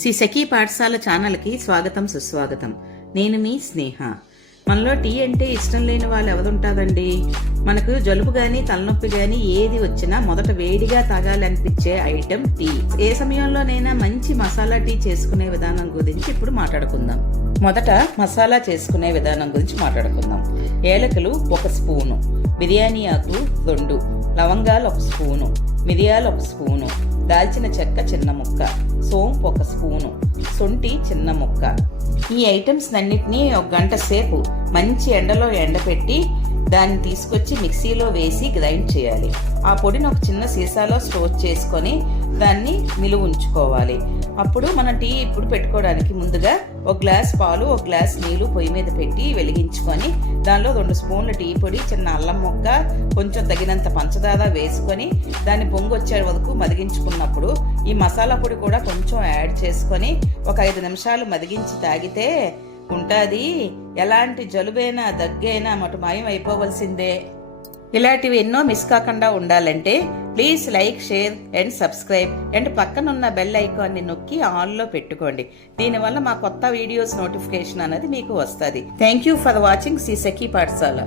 శ్రీ సఖీ పాఠశాల ఛానల్కి స్వాగతం సుస్వాగతం. నేను మీ స్నేహ. మనలో టీ అంటే ఇష్టం లేని వాళ్ళు ఎవరుంటారండి? మనకు జలుబు గాని తలనొప్పి గాని ఏది వచ్చినా మొదట వేడిగా తాగాలనిపించే ఐటెం టీ. ఏ సమయంలోనైనా మంచి మసాలా టీ చేసుకునే విధానం గురించి ఇప్పుడు మాట్లాడుకుందాం. మొదట మసాలా చేసుకునే విధానం గురించి మాట్లాడుకుందాం. ఏలకులు 1 స్పూను, బిర్యానీ ఆకు 2, లవంగాలు 1 స్పూను, మిరియాలు 1 స్పూను, దాల్చిన చెక్క చిన్న ముక్క, సోంపు 1 స్పూను, శొంఠి చిన్న ముక్క. ఈ ఐటమ్స్ అన్నిటినీ 1 గంట సేపు మంచి ఎండలో ఎండపెట్టి దాన్ని తీసుకొచ్చి మిక్సీలో వేసి గ్రైండ్ చేయాలి. ఆ పొడిని ఒక చిన్న సీసాలో స్టోర్ చేసుకొని దాన్ని నిలువ ఉంచుకోవాలి. అప్పుడు మనం టీ ఇప్పుడు పెట్టుకోవడానికి ముందుగా 1 గ్లాస్ పాలు 1 గ్లాస్ నీళ్లు పొయ్యి మీద పెట్టి వెలిగించుకొని దానిలో 2 స్పూన్ల టీ పొడి, చిన్న అల్లం ముక్క, కొంచెం తగినంత పంచదార వేసుకొని దాన్ని పొంగు వచ్చే వరకు మదిగించుకున్నప్పుడు ఈ మసాలా పొడి కూడా కొంచెం యాడ్ చేసుకొని ఒక 5 నిమిషాలు మదిగించి తాగితే ఉంటుంది. ఎలాంటి జలుబైనా దగ్గైనా మటు మాయం అయిపోవలసిందే. ఇలాంటివి ఎన్నో మిస్ కాకుండా ఉండాలంటే please like, share and subscribe and పక్కనున్న బెల్ ఐకాన్ని నొక్కి ఆన్లో పెట్టుకోండి. దీనివల్ల మా కొత్త వీడియోస్ నోటిఫికేషన్ అనేది మీకు వస్తుంది. Thank you for watching Sri Sakhi పాఠశాల.